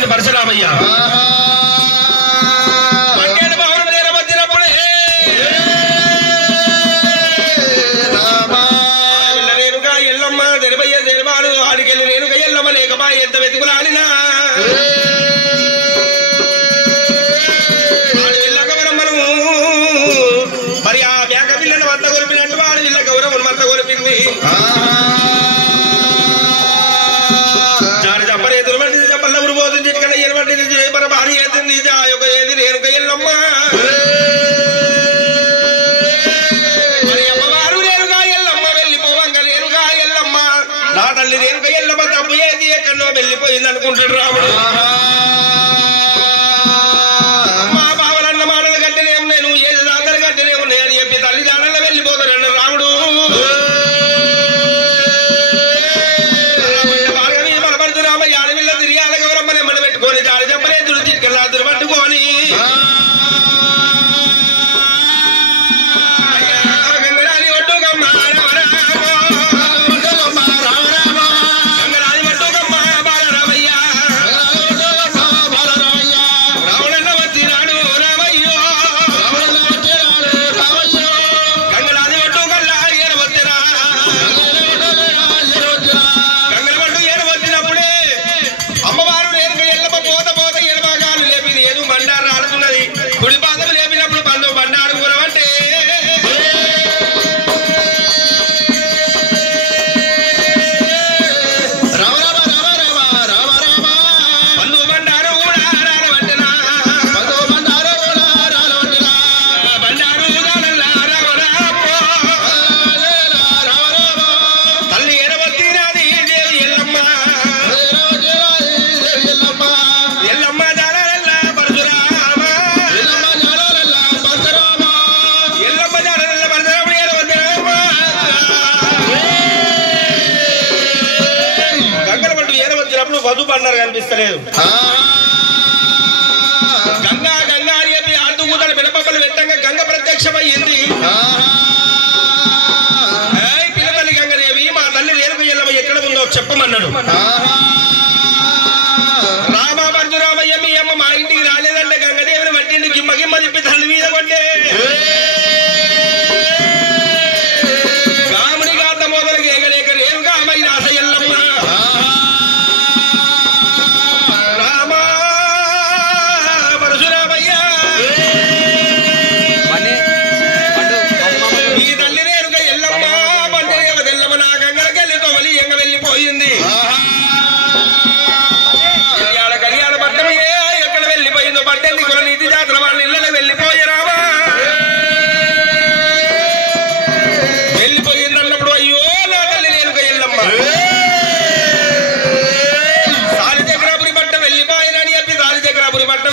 వచ్చింది పరశురామయ్య. రేణుగా ఎల్లమ్మ తెరబయ్య తెరబాడు ఆడికెళ్ళి రేణుగా ఎల్లమ్మ లేకమా ఎంత వెతుకులాడినా ఆడు వెళ్ళకవరం మనము మరి ఆ మేక పిల్లని మత్త కొలిపినట్టు వాడు వీళ్ళ గౌరవం మత్త కొలిపింది. చారి చెప్పలేదు చెప్పల్లవురు పోతుంది చిటికన ఎనబడి మన భార్య ఏది యొక్క ఏది రేణుక ఎల్లమ్మ మరి అమ్మవారు రేణుగా ఎల్లమ్మ వెళ్ళిపోవంగా రేణుగా ఎల్లమ్మ నా తల్లి రేణుక ఎల్లమ్మ తప్పు ఏది ఎక్కడో వెళ్ళిపోయింది అనుకుంటాడు రాముడు. మా బావలన్న మాటలు కట్టినేం నేను ఏది దాతలు కట్టినే ఉన్నాయని చెప్పి తల్లి దాడల్లో వెళ్ళిపోతాడన్న రాముడు. భార్గవి మన పరశురామయ్య అడవిలో తిరిగాల గౌరమ్మని ఎమ్మడి పెట్టుకొని జారి చెప్పలే దుడి తీసుకెళ్ళాదురు పట్టుకొని వధు బండారు కనిపిస్తలేదు. గంగా గంగా అని చెప్పి ఆడుతూ కూతలు పినపప్పలు పెట్టంగా గంగ ప్రత్యక్షమయ్యింది. పినతల్లి గంగదేవి మా తల్లి రేణుక ఎల్లమ్మ ఎక్కడ ఉందో చెప్పమన్నాడు. రామ పరశురామయ్య మీ అమ్మ మా ఇంటికి రాలేదంటే గంగదేవిని పట్టింది గిమ్మ గిమ్మ చెప్పి తల్లి మీద కొట్టే రాముని గాత మొదలు ఏగలేక రేణుగా అమ్మాయి రాస ఎల్లమ్మ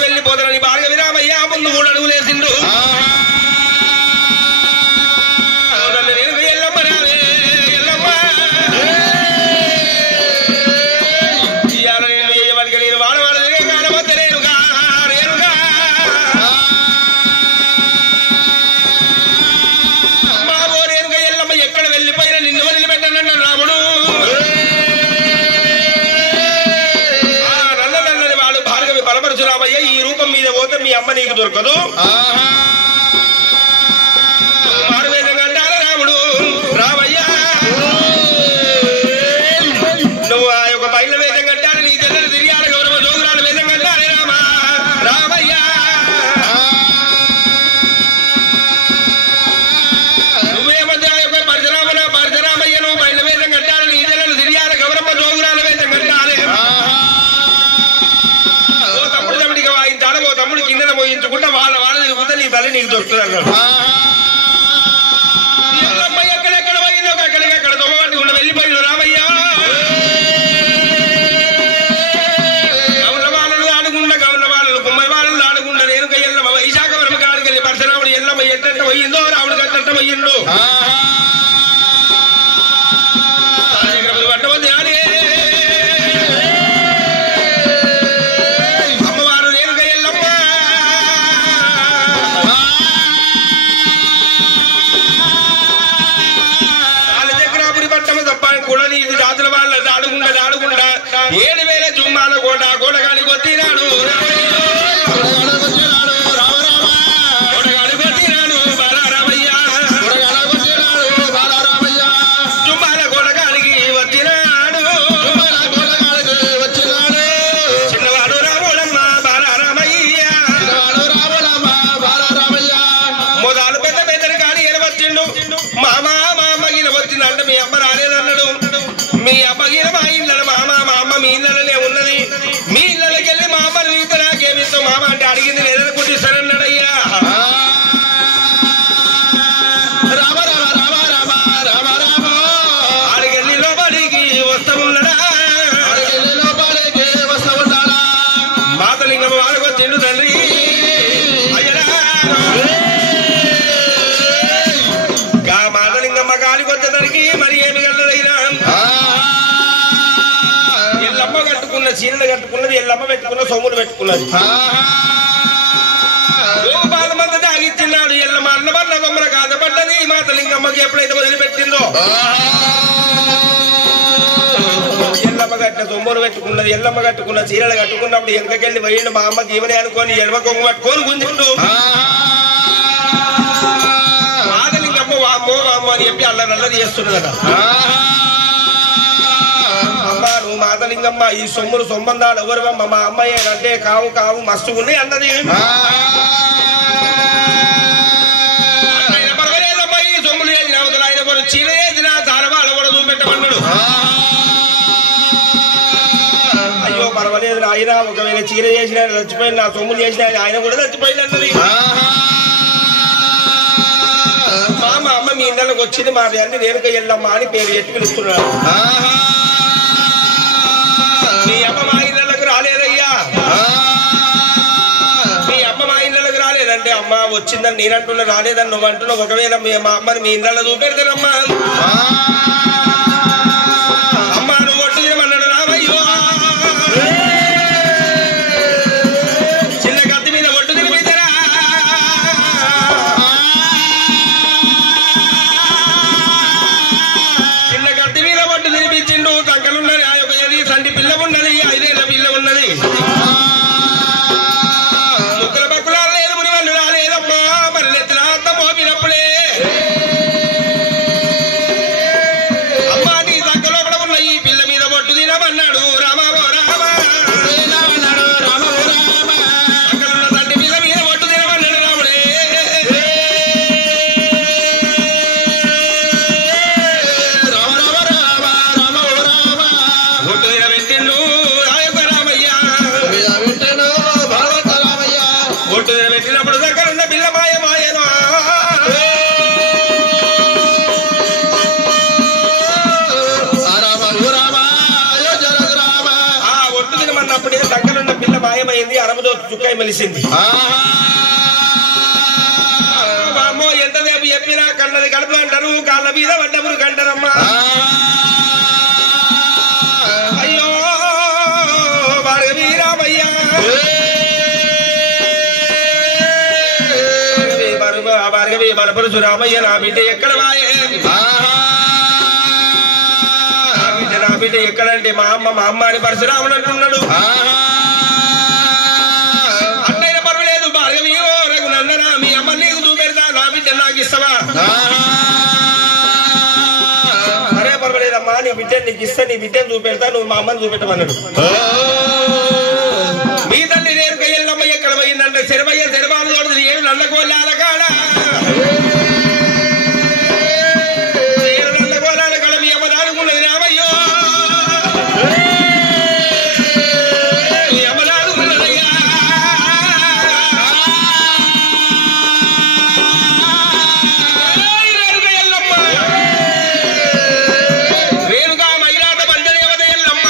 వెళ్ళిపోతారని భార్గవి రామయ్య ముందు 3 అడుగులు వేసిండు. ఎల్లమ్మ రావే ఎల్లమ్మ ఇవాళ నేను వేయవలకి నేను వాడవాడ కాడవద్ద రేణుగా రేణుగా అమ్మా ఓ రేణుగా ఎల్లమ్మ ఎక్కడ వెళ్ళిపోయినా నిన్ను వదిలిపెట్టానన్న రాముడు. పరశురామయ్య ఈ రూపం మీద పోతే మీ అమ్మ నీకు దొరకదు. మారువేదం అంటారా రాముడు రామయ్య నువ్వు ఆ యొక్క బయట వేదం కట్టాడు నీ తెల్లలు తిరిగాడ గౌరవ జోగురాలు వేదం కట్టాలి రామ రామయ్య నువ్వేమన్నా యొక్క పరశురామయ్య నువ్వు బయట వేదం కట్టాడు నీ తెల్లలు తిరిగాడ గౌరవ జోగురాలు వేదం కట్టాలి. తమ్ముడు కింద పోయించుకుంటా వాళ్ళ తిరుగుతా నీ తల్లి నీకు దొరుకుతుంది అన్నాడు. ఎక్కడెక్కడ పోయిందో అక్కడికక్కడ దొమ్మబట్టి ఉండ వెళ్ళిపోయిండు రామయ్య. గౌల వాళ్ళు ఆడుకుంటా గౌల వాళ్ళు కుమ్మరి వాళ్ళు ఆడుకుంటా రేణుక ఎల్లమ్మ వైశాఖ వరమ కాడికెళ్ళి పరశురాముడు ఎల్లమ్మ ఎట్ట పోయిందో రాముడు గట్ట పోయిండు. పట్టవద్దు ఆడే జాతుల వాళ్ళ దాడుకుంటా 7,000 జుమ్మాల కోట కోటగాని కొత్తినా చీరలు కట్టుకున్నది, ఎల్లమ్మ పెట్టుకున్న సొమ్ములు పెట్టుకున్నది. బాధ మంది తాగిచ్చిన్నాడు. ఎల్లమ్మ అన్నమన్న బొమ్మల కాదపడ్డది. మాతలింగమ్మకి ఎప్పుడైతే వదిలిపెట్టిందో ఎల్లమ్మ కట్టిన సొమ్ములు పెట్టుకున్నది, ఎల్లమ్మ కట్టుకున్న చీరలు కట్టుకున్నప్పుడు వెనకకెళ్ళి పోయిండు. మా అమ్మకి ఇవనే అనుకోని ఎడమ కొంగు పట్టుకొని గుంజిండు. మాతలింగమ్మ వామ్మో వామ్మో అని చెప్పి అల్లరల్లరి చేస్తున్నదట. అమ్మ నువ్వు మాతలింగమ్మ ఈ సొమ్ములు సంబంధాలు ఎవరివమ్మ? మా అమ్మాయి అంటే కావు కావు మస్తు ఉన్నాయి అన్నది. పర్వాలేదమ్మా ఈ సొమ్ములు చేసిన అవతల ఆయన కూడా చీర చేసిన తారవాళ్ళు కూడా చూపెట్టమన్నాడు. అయ్యో పర్వాలేదు ఆయన ఒకవేళ చీర చేసిన చచ్చిపోయింది, నా సొమ్ములు చేసిన ఆయన కూడా చచ్చిపోయింది అన్నది. మా అమ్మ మీ ఇళ్ళకి వచ్చింది మా అన్ని రేణుక ఎల్లమ్మ అని పేరు ఎట్టి పిలుస్తున్నాడు. మీ అమ్మ మా ఇళ్ళకు రాలేదయ్యా, మీ అమ్మ మా ఇళ్ళకి రాలేదంటే అమ్మ వచ్చిందని నేనంటున్నా, రాలేదని నువ్వు అంటున్నావు. ఒకవేళ మా అమ్మని మీ ఇళ్ళలో చూపెడతానమ్మా. అమ్మ నువ్వు ఒట్టు చేయమన్నాడు రామయ్యో. చిన్న కత్తి మీద ఒట్టు తినిపిద్దరా. చిన్న కత్తి మీద ఒట్టు తినిపించిండు. సంకలున్నది ఆ యొక్క సంటి పిల్ల ఉన్నది, 5 ఏళ్ల పిల్ల ఉన్నది. ముక్కల పక్కులు రాలేదు, ముని వాళ్ళు రాలేదమ్మా. మరి ఎత్తున అంత మోపినప్పుడే అమ్మా నీ సంక లోపల ఉన్న ఈ పిల్ల మీద బొట్టు తినమన్నాడు. రామావో రామ సంకలున్న సంటి పిల్ల మీద బొట్టు తినమన్నాడు రాముడే. బొట్టు తినబెట్టిండు ఒట్టు పెట్టినప్పుడు దగ్గర ఉన్న పిల్ల మాయమాయను. ఆ ఒట్టు తినమన్నప్పుడే దగ్గరున్న పిల్ల మాయమైంది. అరముతో చుక్కాయి మెలిసింది. అమ్మో ఎంతసేపు చెప్పినా కన్నది కడుపు అంటారు, కాళ్ళ మీద వడ్డములు కంటారమ్మా. అయ్యో భార్గవి రామయ్య భార్గవి బలపరుచు రామయ్య నా బిడ్డ ఎక్కడ వాయే? నా బిడ్డ ఎక్కడంటే మా అమ్మ అని పరశురాముడు అంటున్నాడు. అన్నయ్య పర్వాలేదు భార్గవి ఓ రఘునందనా మీ అమ్మ నీకు చూపెడతా, నా బిడ్డ నాకు ఇస్తావా? సరే పర్వాలేదమ్మా నీ బిడ్డని నీకు ఇస్తా, నీ బిడ్డని చూపెడతా, నువ్వు మా అమ్మని చూపెట్టమన్నాడు. మీ తల్లి రేణుక ఎల్లమ్మ ఎక్కడ పోయిందంటే శరవయ్య శరబాలు చూడదు ఏమి నల్లకోళ్ళ కాడ నల్లకోళ్ళ కాడ మీ అమ్మ దాడుకున్నది రామయ్యో. మీ అమ్మ దాడుకున్నదయ్యా. రేణుక ఎల్లమ్మ రేణుక మైలాట బండదేవత ఎల్లమ్మ.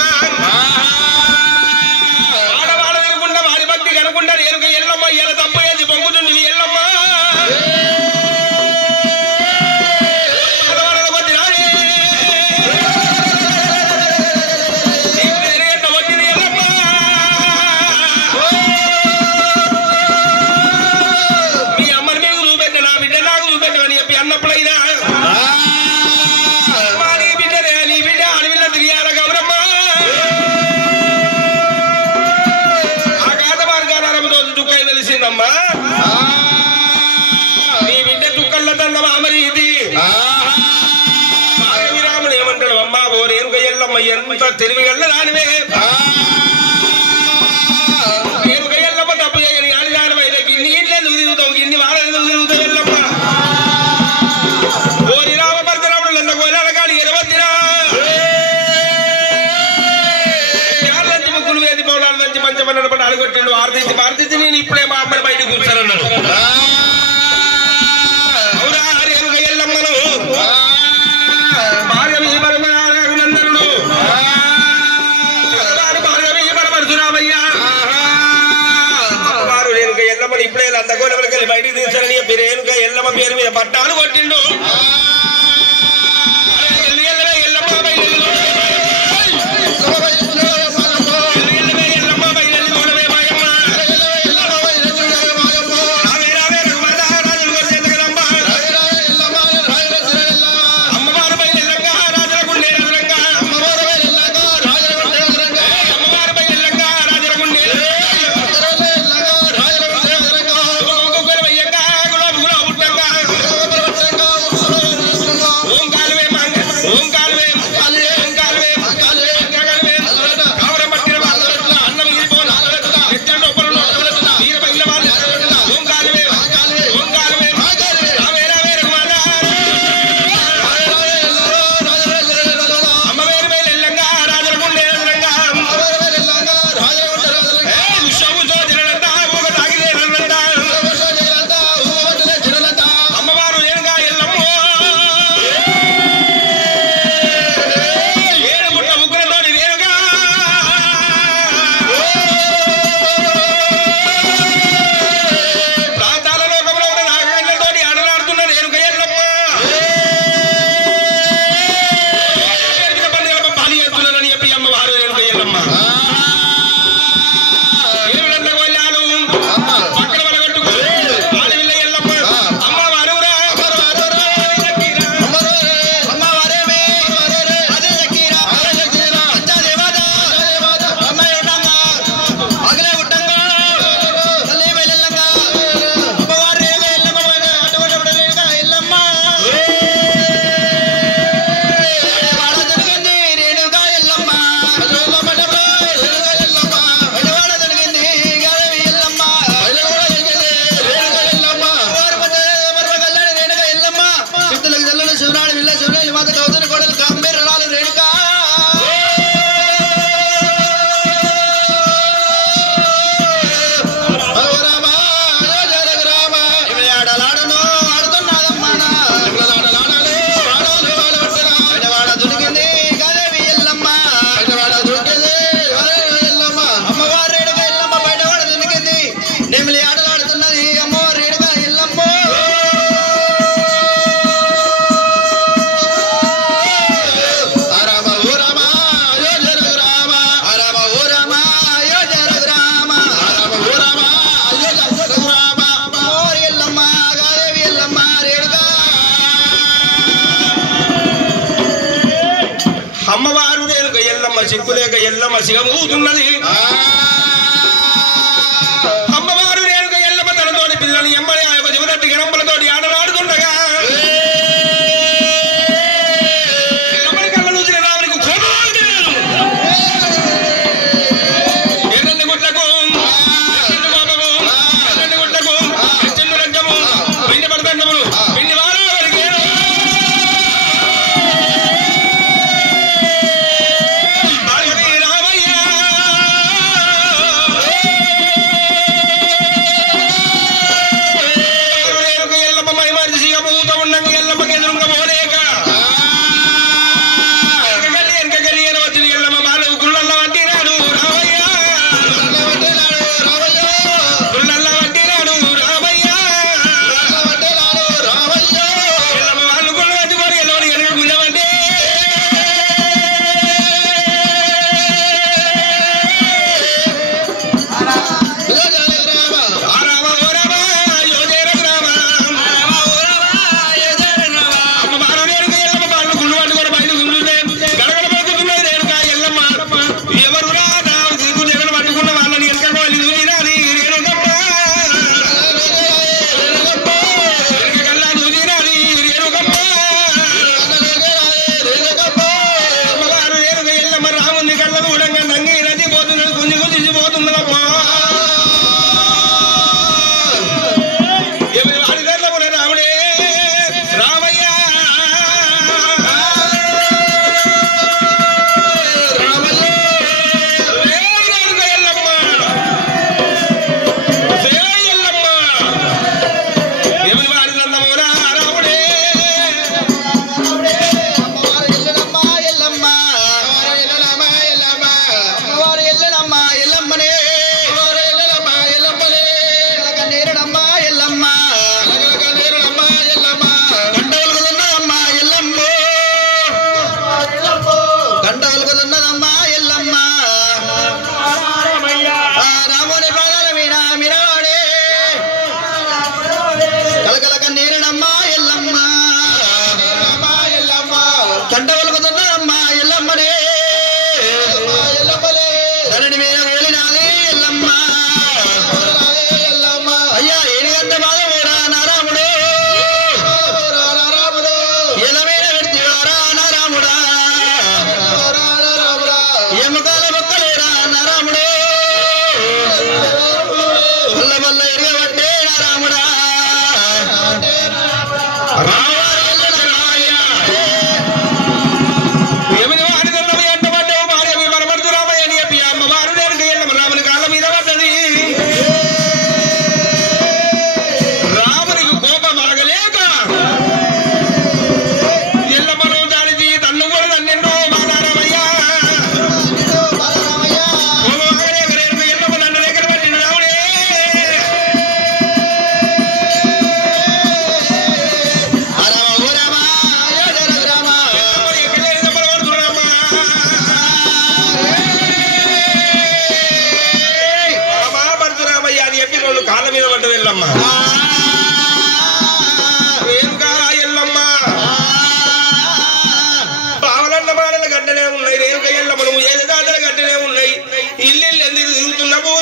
ఆడవాళ్ళ తిరుగుండా వారి భక్తి కనుకుంటా రేణుక ఎల్లమ్మ ఇలా తప్పు ఏది పొంగుతుంది ఎల్లమ్మ. మీ అమ్మని మీకు చూపెట్ట, నా బిడ్డ నాకు చూపెట్టమని చెప్పి అన్నప్పుడైనా నీ బిడ్డనే నీ బిడ్డ అడవిలో తిరిగాల గౌరమ్మ. ఆ గాత మార్గాల అరముతో చుక్కై తెలిసిందమ్మా. నీ బిడ్డ చుక్కల్లో తన్న మామరి ఇది. రాముడు ఏమంటాడు? అమ్మా ఓ రేణుక ఎల్లమ్మ ఎంత తెలివిగల్ల రానివే. రేణుక ఎల్లమ్మ తప్పు చేయని ఆడి దానివైతే ఇన్ని ఇంట్లో ఎందుకు తిరుగుతావు, ఇన్ని వాళ్ళ ఎందుకు తిరుగుతావు ఎల్లమ్మ? ఓరి రామ పరశురాముడు నన్న గోళాల కాడి ఎరవద్దిరా. నుంచి ముగ్గులు వేది పౌడాల నుంచి పంచమన్నడు పడి అడుగొట్టిండు. ఆర్దించి నేను ఇప్పుడే మా అమ్మని బయటకు కూర్చానన్నాడు. అవునా రేణుక ఎల్లమ్మను భార్గవి పరమనందనుడు భార్గవి పరమర్శురామయ్య వారు రేణుక ఎల్లమ్మని ఇప్పుడే లందగోళకి వెళ్ళి బయటికి తీర్చాలని చెప్పి రేణుక ఎల్లమ్మ పేరు మీద పట్టాలు కొట్టిండు. ఎల్లమ్మ సిక్కులేక ఎల్లమ్మ సిగమూతున్నది అమ్మవారు రేణుక ఎల్లమ్మ తనతోటి పిల్లని ఎమ్మడి ఆ యొక్క జీవనట్టి గరంపలతోటి ఆడలాడుతుండగా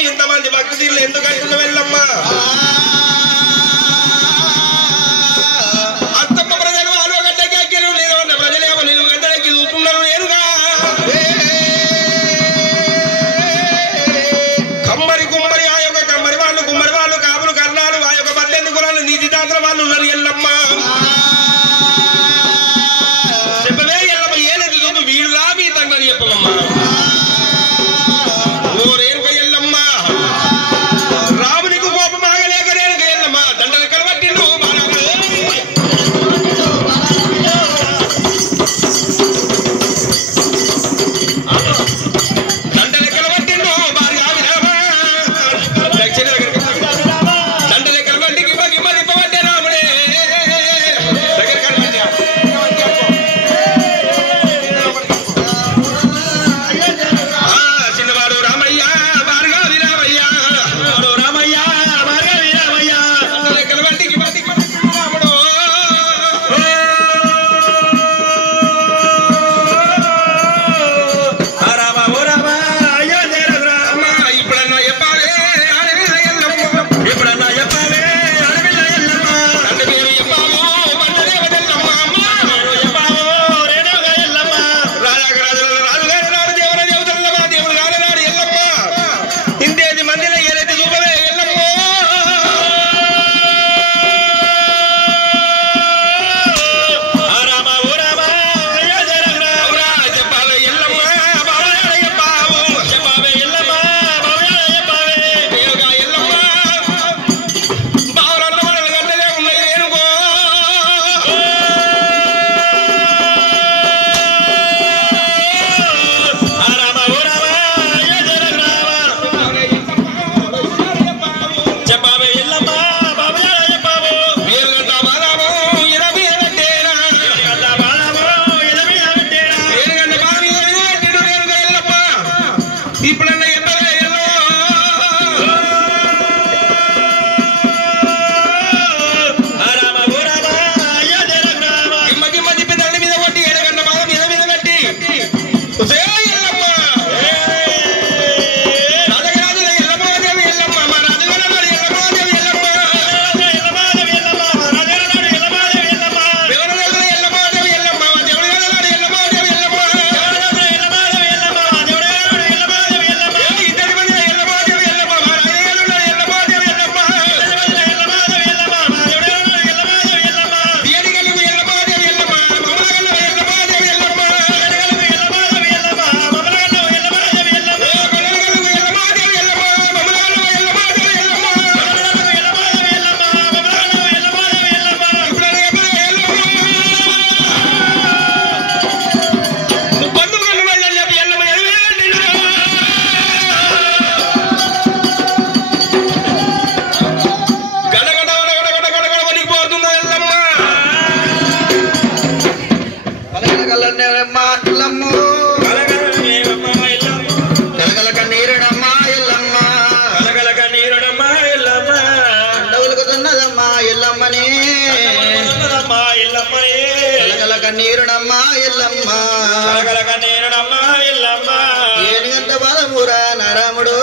ఇంతమంది భక్తులు ఎందుకంటున్నా వెళ్ళమ్మా అత్తమ్మ ప్రజలు వాళ్ళు గడ్డకి ప్రజలేమో నిలువు గడ్డకి చూస్తున్నారు నేరుగా కమ్మరి కుమ్మరి ఆ యొక్క కమ్మరి వాళ్ళు కాపులు కర్ణాలు ఆ యొక్క పద్దెనిమిది కులాలు నీతి తాత్ర వాళ్ళు ఉన్నారు ఎల్లమ్మ చెప్పవే ఎల్లమ్మ ఏనది చూపు వీడు రాబీ తండ్రి చెప్పవమ్మా కలగల కన్నీరుడమ్మా ఎల్లమ్మ కండవులుకుతున్నదమ్మా ఎల్లమ్మని కలగల కన్నీరుడమ్మా ఎల్లమ్మ ఏనుగంట బాలమూరా నారాముడు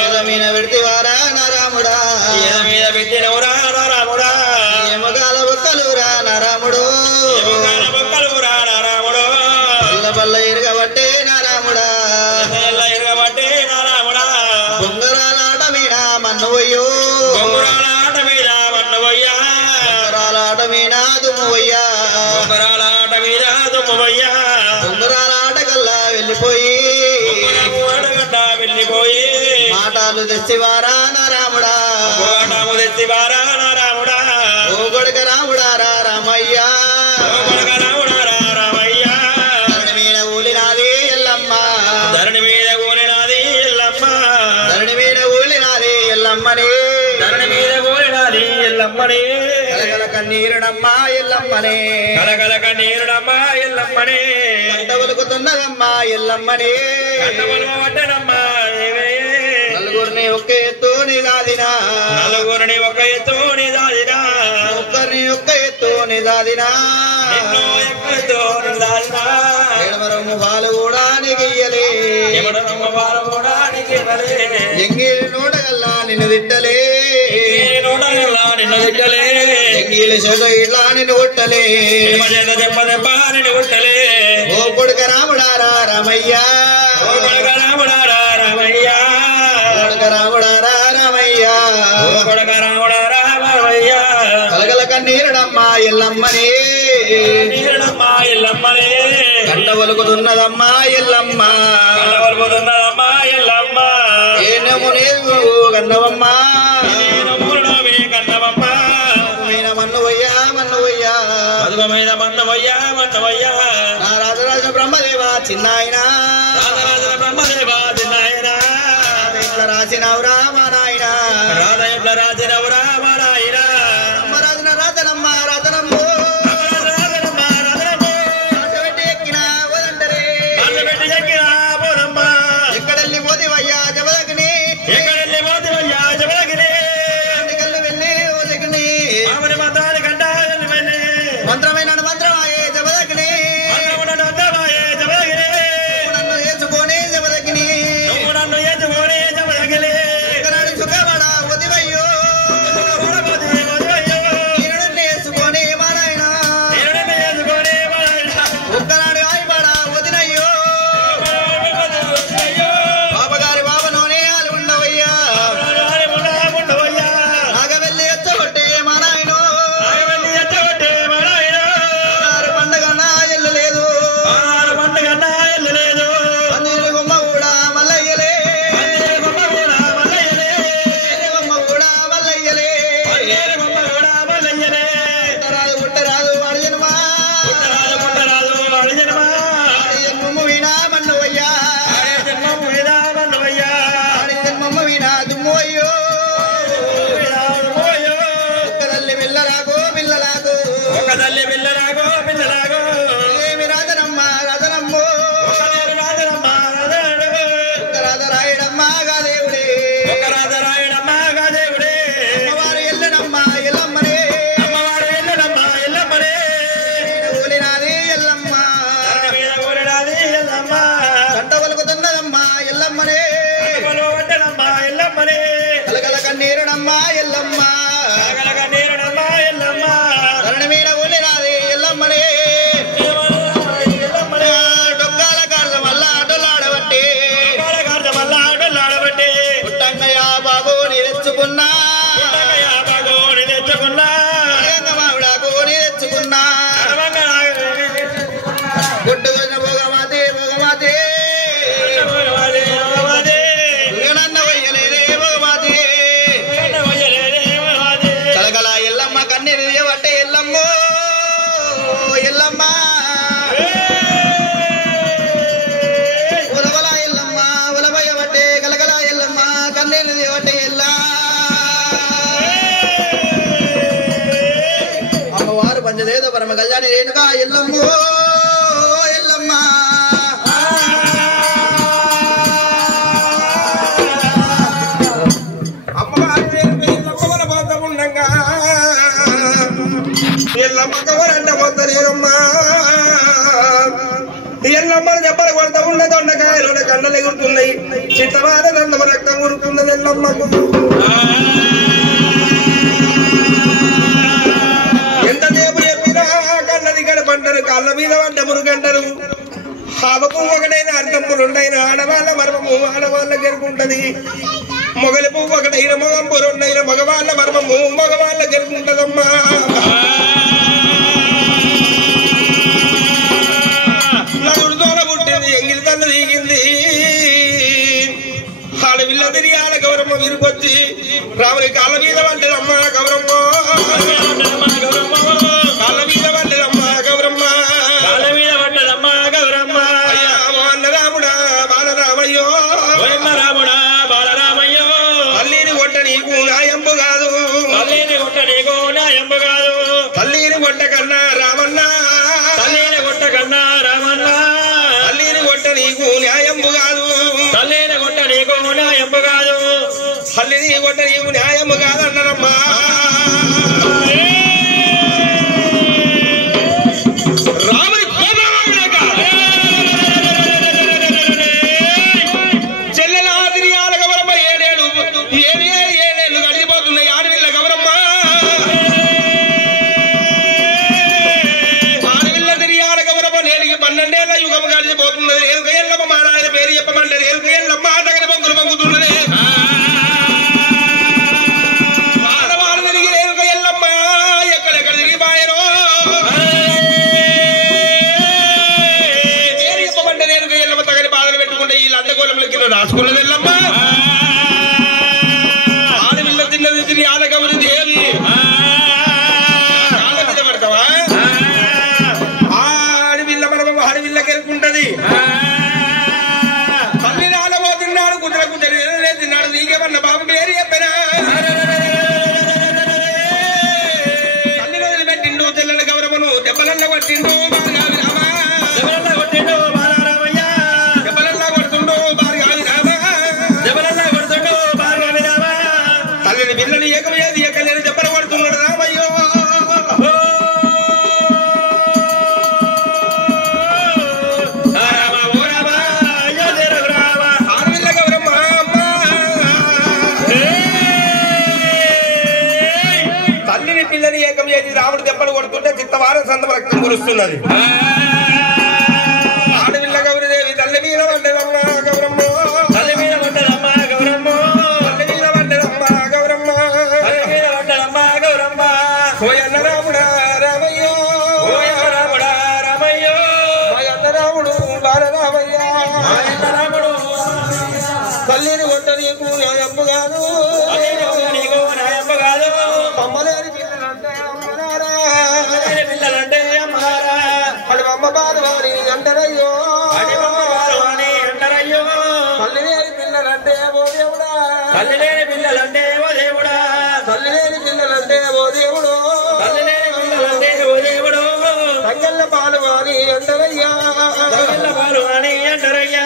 ఏదమీన పెడితివారా నారాముడా ఏమగాల బొక్కలురా నారాముడు బల్ల ఇరగబట్టే నారాముడా బొంగరాలాట మీద మన్నువయ్యో బొంగరాలాట మీద దుమ్మువయ్యా బొంగరాలాట కల్లా వెళ్ళిపోయి మాటలు తెచ్చివారా నారాముడా ఓ గొడక రాముడా రా రామయ్యా ధరణి మీద ఊలినాది ఎల్లమ్మ ధరణి మీద ఊలినాది ఎల్లమ్మని కలగల కన్నీరుడమ్మా ఎల్లమ్మని కంటవలుకుతున్నదమ్మా ఎల్లమ్మని నలుగురిని ఒక్క ఎత్తు నిదాదినా ఒక్కరిని ఒక్క ఎత్తు నిదాదినా ఎడమరమ్మ పాలు కూడా నీకియ్యలే ఎంగిలి నోటగల్లా నిన్ను తిట్టలే ఎంగిలి సోద ఇట్లా నిన్ను కొట్టలే ఓ కొడుక రాముడారా రామయ్యా కలగల కన్నీరుడమ్మా ఎల్లమ్మని కంటవలుకుతున్నదమ్మా ఎల్లమ్మ ఏనము నేను కన్నవమ్మా మన్నువయ్యా నా రాజరాజ బ్రహ్మదేవ చిన్నాయన ఇట్లా రాసినవురా మా నాయన రాజన రాతనమ్మ రాతనమ్మో రాజబెట్టి ఎక్కిన వదంటరే ఎక్కడెళ్ళి పోతివయ్యా జబదగ్ని కళ్ళు వెళ్ళి ఓ జగని మంత్రమైన మంత్రమాయే జబదగ్ని నన్ను ఏచుకొని జబదగ్ని సుఖపడ వదివయ్యో లేదో పరమ కళ్యాణి రేణుగా ఎల్లమ్మో ఎల్లమ్మ ఎల్లమ్మని దెబ్బలు కొడతా ఉన్న దొండకాయలు కళ్ళలు ఎగురుతున్నాయి చిత్తవాద దండమ రక్తం ఊరుతున్నది ఎల్లమ్మకు ఎంతసేపు చెప్పినా కన్నది గడపంటారు కాళ్ళ మీద పడ్డ మురుగంటారు ఆవ పువ్వు ఒకటైన అర్థంపులుండైన ఆడవాళ్ళ మర్మము ఆడవాళ్ళకి ఎరుకుంటది మొగలి పువ్వు ఒకటైన మొగంపు రెండైన మగవాళ్ళ మర్మము మగవాళ్ళకి ఎరుకుంటదమ్మా నలుడు తోల పుట్టింది ఎంగిలి తల్లు దిగింది ఆడవిల్ల తిరిగి ఆడ గౌరమ్మ విరికొచ్చి రాముని కాళ్ళ మీద పడ్డదమ్మా గౌరమ్మ కాళ్ళ మీద పడ్డదమ్మా గౌరమ్మ కాళ్ళ మీద పడ్డదమ్మా గౌరమ్మ అన్న రాముడా బాలరామయ్యో రాముడా బాలరామయ్యో తల్లిని కొట్ట నీకు నాయంబు కాదు తల్లిని కొట్ట నీకు నాయంబు కాదు తల్లిని కొట్ట కన్నా రామన్నా తల్లిని కొట్ట కన్నా రామన్నా తల్లిని కొట్ట నీకు న్యాయంబు కాదు తల్లిని కొట్ట నీకు న్యాయంబు కాదు తల్లిని కొట్ట నీకు న్యాయంబు కాదన్నారమ్మా రాముని చెల్లెల ఆదిరి ఆడ గౌరమ్మ ఏడేళ్ళు గడిచిపోతున్నాయి ఆడవిల్ల గౌరమ్మ ఆడవిల్ల తిరిగి ఆడ గౌరమ్మ నేటికి 12 ఏళ్ల యుగం గడిచిపోతున్నది రేలుక ఎల్లమ్మ మా నాయన పేరు చెప్పమంటే రేలుక ఎల్లమ్మ ఆటగని బొంగులు పొంగుతున్నది ఆడవాడు తిరిగి రేలుక ఎల్లమ్మ ఎక్కడెక్కడ తిరిగి పాయరో పేరు చెప్పమంటే రేలుక ఎల్లమ్మ తగని బాధలు పెట్టుకుంటే ఈ లండగోళంలో కింద రాసుకున్నది ఎల్లమ్మ ఆడవిల్ల తిన్నది తిరిగి ఆడగౌరి దేవి కాళ్ళ మీద పడతావా ఆడవిల్ల మనం ఆడవిల్లకి ఎరుకుంటది తల్లి నాడబోతున్నాడు కుదిర కుదిరి తిన్నాడు నీకేమన్నా బాబు పేరు చెప్పనా తల్లి రోజులు పెట్టిండు చెల్లెల గౌరవను దెబ్బలల్ల కొట్టిండు బాలగావి రామ దెబ్బలల్ల కొట్టిండు బాలరామయ్య దెబ్బలల్ల కొడుతుండు బాలగావి రామ దెబ్బలల్ల కొడుతుండు బాలగావి రామ తల్లిని పిల్లని ఏకమేది ఏకలేని దెబ్బలు కొడుతున్నాడు రామయ్యో తల్లిని పిల్లని ఏకం చేసి రాముడు దెబ్బలు కొడుతుంటే చిత్తవారం సందమ రక్తం కురుస్తున్నది ఆడవిల్ల గౌరీదేవి తల్లి మీద పడ్డదమ్మ గౌరమ్మ తల్లి మీద పడ్డదమ్మ గౌరమ్మ తల్లి మీద పడ్డదమ్మ గౌరమ్మ తల్లి మీద పడ్డదమ్మ గౌరమ్మ ఓయన్న రాముడా రామయ్యో ఓయన్న రాముడా రామయ్యో ఓయన్న రాముడు బాలరామయ్య ఓయన్న రాముడు తల్లిని కొట్ట నీకు న్యాయమ్మ కాదు నీకు న్యాయమ్మ కాదు అమ్మలేని పిల్లలంటే అమ్మారా అది అమ్మ బాలవాణి అంటారయ్యో తల్లిలేని పిల్లలంటే ఓ దేవుడా తల్లిలేని పిల్లలంటే ఓ దేవుడా తల్లిలేని పిల్లలంటే ఓ దేవుడు తల్లిలేని పిల్లలంటే ఓ దేవుడు తంగళ్ళ పాలువాణి అంటారయ్యా తంగళ్ళ పాలువాణి అంటారయ్యా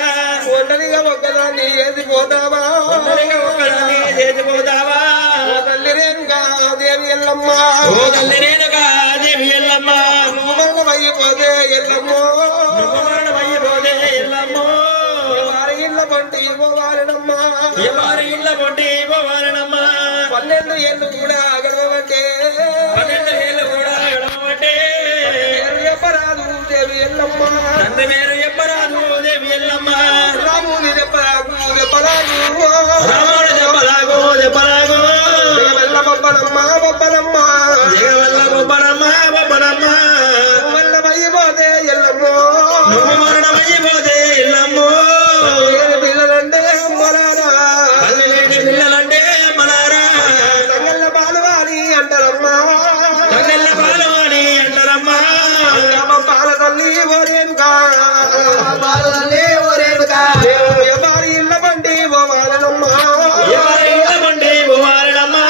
ఒంటరిగా ఒక్కదాన్ని ఏదిపోతావా ఒంటరిగా ఒక్కదాన్ని ఏదిపోతావా ఓ తల్లి రేణుగా దేవి ఎల్లమ్మ ఓ తల్లి రేణుగా దేవి ఎల్లమ్మ నువ్వు మరణమైపోతే ఎల్లమ్మో నువ్వు మరణమైపోతే ఎల్లమ్మో వారి ఇళ్ళ పొంటి పోవాలనమ్మ వారి ఇళ్ళ పొంటి పోవాలనమ్మ 12 ఏళ్ళు కూడా గడవబట్టే 12 ఏళ్ళు కూడా గడవబట్టే చెప్పరాదు దేవి ఎల్లమ్మ తండ్రి పేరు చెప్పరాదు దేవి ఎల్లమ్మ రాముని చెప్పరాదు చెప్పరాదు రాముడు చెప్పరాదు చెప్పరాదు జగవల్ల బొబ్బలమ్మ బొబ్బలమ్మ జగవల్ల బొబ్బలమ్మ బొబ్బలమ్మ మరణమైపోతే ఎల్లమ్మో నువ్వు మరణమైపోతే ఎల్లమ్మో పిల్లలంటే అమ్మలారా తల్లిలేని పిల్లలంటే అమ్మలారా తంగళ్ళ బాలవాణి అంటారమ్మా తంగళ్ళ బాలవాణి అంటారమ్మా పాల తల్లి ఓరేనుగా పాల తల్లి ఓరేనుగా ఎవరి ఇళ్ళ బండి పోవాలనమ్మా ఎవరి ఇళ్ళ బండి పోవాలనమ్మా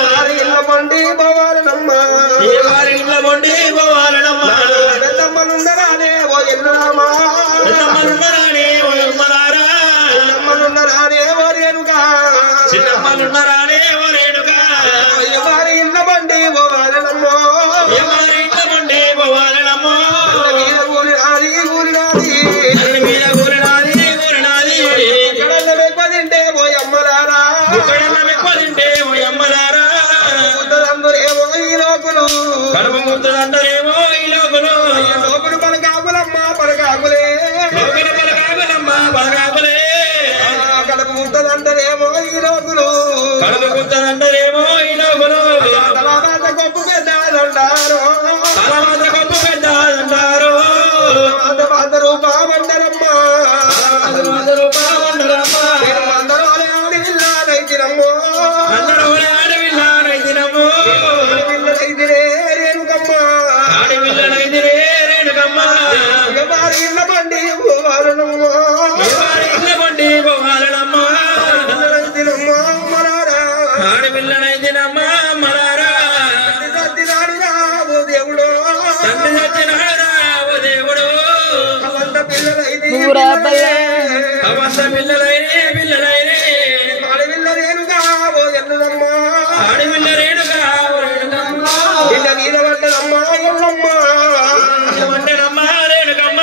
ఎవరి ఇళ్ళ బండి పోవాలనమ్మా ఎవరి ఇళ్ళ బండి పోవాలనమ్మా ఎల్లురామా చిన్నమ్మలున్నారానే ఓ అమ్మలారా చిన్నమ్మలున్నారానే ఓ రేణుగా చిన్నమ్మలున్నారానే ఓ రేణుగా ఎవరి ఇళ్ళ బండి పోవాలమ్మో ఎవరి ఇళ్ళ బండి పోవాలమ్మో ఊరి నాది ఊరి నాది మీద ఊరి నాది ఊరి నాది కడల ఎక్కువ తింటే ఓ అమ్మలారా కడల ఎక్కువ తింటే ఓ అమ్మలారా ముద్దలందరేమో ఈ లోకులు కడప ముద్దలందరేమో ఈ లోకులు లోకులు పలకాకులమ్మ పలకాకులే లోకులు పలకాకులమ్మ పలకాకులే కడప ముద్దలందరేమో ఈ లోకులు కడప ముద్దలందరేమో ఈ లోకులు తలమాత గొప్ప పెద్దలంటారు తలమాత గొప్ప పెద్దలంటారు మాత రూపమండరమ్మ మాత రూపమండరమ్మ అందరూ ఆడవిల్లానైతినమ్మో అందరూ ఆడవిల్లానైతినమ్మో ఆడవిల్లనైతిరే రేణుకమ్మ ఆడవిల్లనైతిరే రేణుకమ్మ ఎవరి ఇళ్ళ బండి పోవాలనమ్మో ఎవరి ఇళ్ళ బండి పోవాలనమ్మో ఆడవిల్లనైతినమ్మో మరారా ఆడవిల్లనైతినమ్మ మరారా తండ్రి సత్యనాడు రావు దేవుడు తండ్రి సత్యనాడు రావు దేవుడు అవంత పిల్లలైతే అవంత పిల్లలైనే పిల్లలైనే ఆడవిల్ల రేణుగా ఓ ఎల్లుదమ్మ ఆడవిల్ల రేణుగా ఓ రేణుకమ్మ బిడ్డ మీద పడ్డదమ్మ ఎల్లమ్మ పడ్డదమ్మ రేణుకమ్మ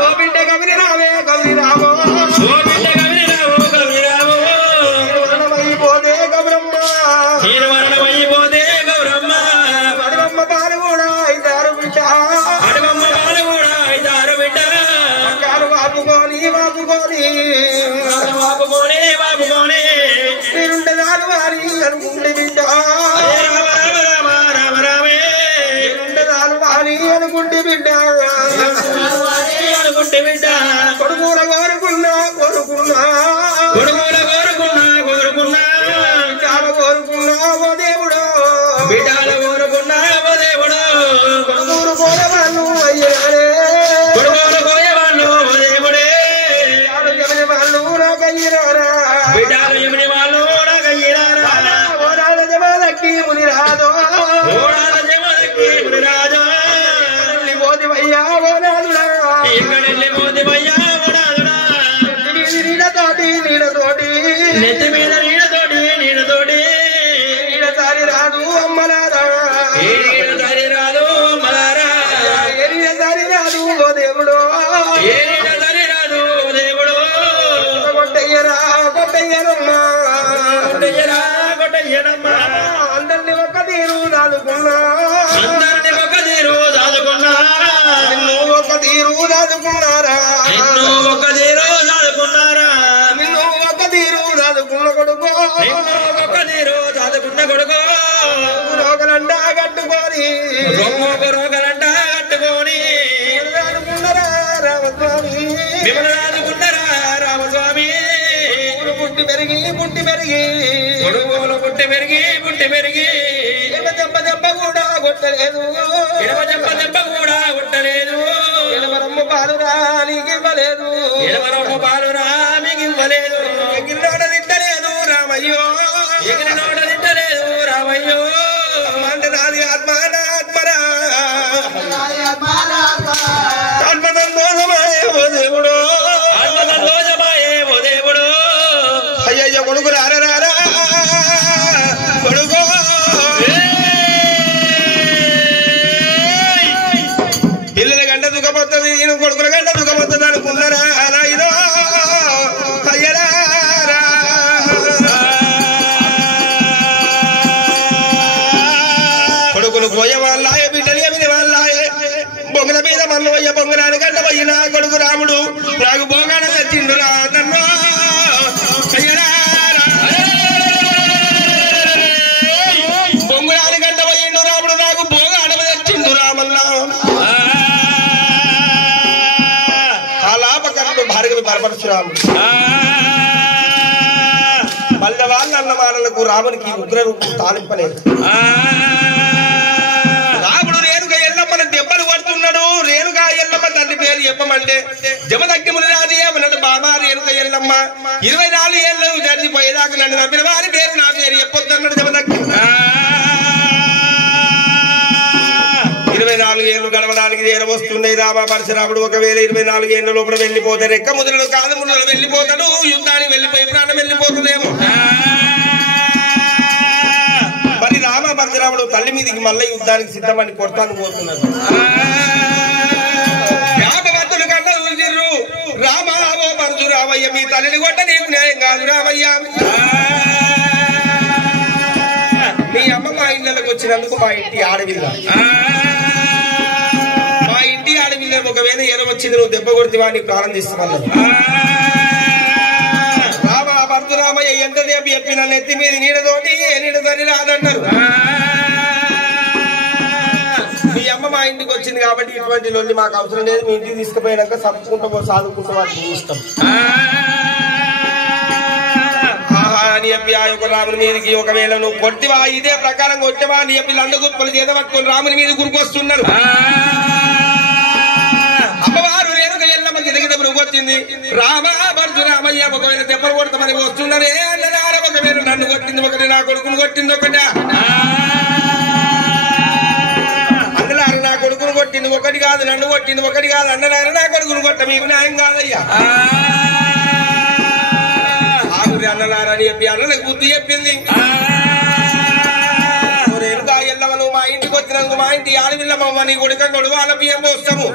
ఓ బిడ్డ కవిరి రావే కవిరి రావో ఓ బిడ్డ కవిరి రావో కవిరి రావో వరణమైపోతే గౌరమ్మ నేను వరణమైపోతే గౌరమ్మ అడవమ్మ బాలు కూడా ఐదారు బిడ్డ అడవమ్మ బాలు కూడా ఐదారు బిడ్డ వాపుకోని వాపుకోని వాపుకోని వాపుకోని మీరుండదారు వారి అనుకుంటే బిడ్డ రామ రామ రామ రామే మీరుండదారు వారి అనుకుంటే బిడ్డ అనుకుంటే బిడ్డ కొడుకుల కోరుకున్నా కోరుకున్నా కొడుకుల కోరుకున్నా కోరుకున్నా బిడ్డాల కోరుకున్నా ఓ దేవుడు బిడ్డాల కోరుకున్నా ఓ దేవుడు కొడుకులు కోరవాళ్ళు అయ్యారే కొడుకులు కోయవాళ్ళు ఓ దేవుడే వాళ్ళు నాకయ్యారా బిడ్డాలు ఎమిని వాళ్ళు నాకయ్యారా ఓడాల జమదక్కి ముని రాదో ఓడాల జమదక్కి ముని రాదో పోతివయ్యా ఓనాదుడా ఇక్కడ పోతివయ్యా ఓనాదుడా నీడతోటి నీడతోటి నెత్తి మీద నీడతోటి నీడతోటి నీడ సారి రాదు అమ్మలారా నీడ సారి రాదు అమ్మలారా ఏ నీడ సారి రాదు ఓ దేవుడు ఏ నీడ సారి రాదు ఓ దేవుడు కొట్టయ్యరా కొట్టయ్యరమ్మా కొట్టయ్యరా కొట్టయ్యరమ్మా అందరిని ఒక్క తీరు దాదుకున్నా అందరిని ఒక్క తీరు దాదుకున్నా నిన్ను ఒక్క తీరు దాదుకున్నారా నిన్ను ఒక్క తీరు దాదుకున్నారా నిన్ను ఒక్క తీరు దాదుకున్న కొడుకో నిన్ను ఒక్క తీరు దాదుకున్న కొడుకో రోగలండా కట్టుకొని రోగలండా కట్టుకొని దాదుకున్నారా రామస్వామి మిమ్మల్ని దాదుకున్నారా రామస్వామి పుట్టి పెరిగి పుట్టి పెరిగి కొడుకులు పుట్టి పెరిగి పుట్టి పెరిగి దెబ్బ దెబ్బ కూడా కొట్టలేదు దెబ్బ కూడా కొట్టలేదు ఎడవరమ్మ పాలు రానికి ఇవ్వలేదు ఎడవరమ్మ పాలు రానికి ఇవ్వలేదు ఎగిరినోడ తిట్టలేదు రామయ్యో ఎగిరినోడ తిట్టలేదు రామయ్యో అంటే నాది ఆత్మ ఆత్మరా ఆత్మదండోజమాయే ఓ దేవుడు ఆత్మదండోజమాయే ఓ దేవుడు అయ్యయ్యో కొడుకు రారా రారా కొడుకు పిల్లల గంట దుఃఖపోతుంది నేను కొడుకుల గంట దుఃఖపోతుంది అనుకున్నారా అలా ఇదో అయ్యరా కొడుకులు పోయే వాళ్ళాయే బిడ్డలు ఎమిని వాళ్ళాయే బొంగల మీద మల్లవయ్య బొంగరాని గంట పోయి నా కొడుకు రాముడు నాకు బోగాన తెచ్చిండు రా తన్ను అయ్యరా బొంగురాని గంట పోయిండు రాముడు నాకు బోగాన తెచ్చిండు రామల్లా ఆ లాభకరుడు భార్గవి పరపరశురాముడు మళ్ళీ వాళ్ళ అన్నమానలకు రామునికి ఉగ్ర రూపం తాలింపలేదు రాముడు రేణుక ఎల్లమ్మని దెబ్బలు పడుతున్నాడు రేణుక ఎల్లమ్మ తల్లి పేరు చెప్పమంటే జమదగ్గి మునిరాది ఏమన్నాడు బాబా రేణుక ఎల్లమ్మ 24 ఏళ్ళు జరిగిపోయేదాకా నన్ను నమ్మిన వారి పేరు నా పేరు చెప్పొద్దన్నాడు జమదగ్గి 24 ఏళ్ళు గడవడానికి ఏరవస్తున్నాయి. రామ పరశురాముడు ఒకవేళ 24 ఏళ్ల లోపల వెళ్ళిపోతే రెక్క ముద్రలు కాదు ముద్రలు వెళ్ళిపోతాడు. యుద్ధానికి వెళ్ళిపోయి ప్రాణం వెళ్ళిపోతుందేమో. మరి రామ పరశురాముడు తల్లి మీదకి మళ్ళీ యుద్ధానికి సిద్ధమని కొడతాను పోతున్నారు. యాభవంతులు కన్నా చూసిర్రు. రామ ఓ పరశురామయ్య మీ తల్లిని కొట్ట నీకు న్యాయం కాదు రామయ్య. మీ అమ్మ మా ఇళ్ళకి వచ్చినందుకు మా ఇంటి ఆడవిల్ల ఒకవేళ ఏదో వచ్చింది నువ్వు దెబ్బ కొడితే నీ ప్రాణం తీసుకోవాలి. రామ పరశురామయ్య ఎంత దేపు చెప్పిన నెత్తి మీద నీడతోటి నీడ సరి రాదన్నారు. మీ అమ్మ మా ఇంటికి వచ్చింది కాబట్టి ఇటువంటి లొల్లి మాకు అవసరం లేదు. మీ ఇంటికి తీసుకుపోయినాక చదువుకుంటా సాదుకుంటా వాళ్ళకి ఇష్టం అని చెప్పి ఆ యొక్క రాముని మీదకి ఒకవేళ నువ్వు కొట్టివా ఇదే ప్రకారం కొట్టవా అని చెప్పి లండగుప్పలు చేత పట్టుకొని రాముని మీద గురికొస్తున్నారు. అమ్మవారు రేణుక ఎల్లమ్మ దిగదప్పుడు వచ్చింది. రామ పరశురామయ్య ఒకవేళ దెబ్బలు కొడతామని వస్తున్నారే అన్నదార ఒకవేళ నన్ను కొట్టింది ఒకటి నా కొడుకును కొట్టింది ఒకటి అన్నదార నా కొడుకును కొట్టింది ఒకటి కాదు నన్ను కొట్టింది ఒకటి కాదు అన్నదార నా కొడుకును కొట్ట మీకు న్యాయం కాదయ్యా. ఆగురి అన్నదారని చెప్పి అన్నలకు బుద్ధి చెప్పింది. రేణుక ఎల్లమ్మ నువ్వు మా ఇంటికి వచ్చినందుకు మా ఇంటి ఆడవిల్లమ్మ నీ కొడుక కొడుకు వాళ్ళ బియ్యం పోస్తాము.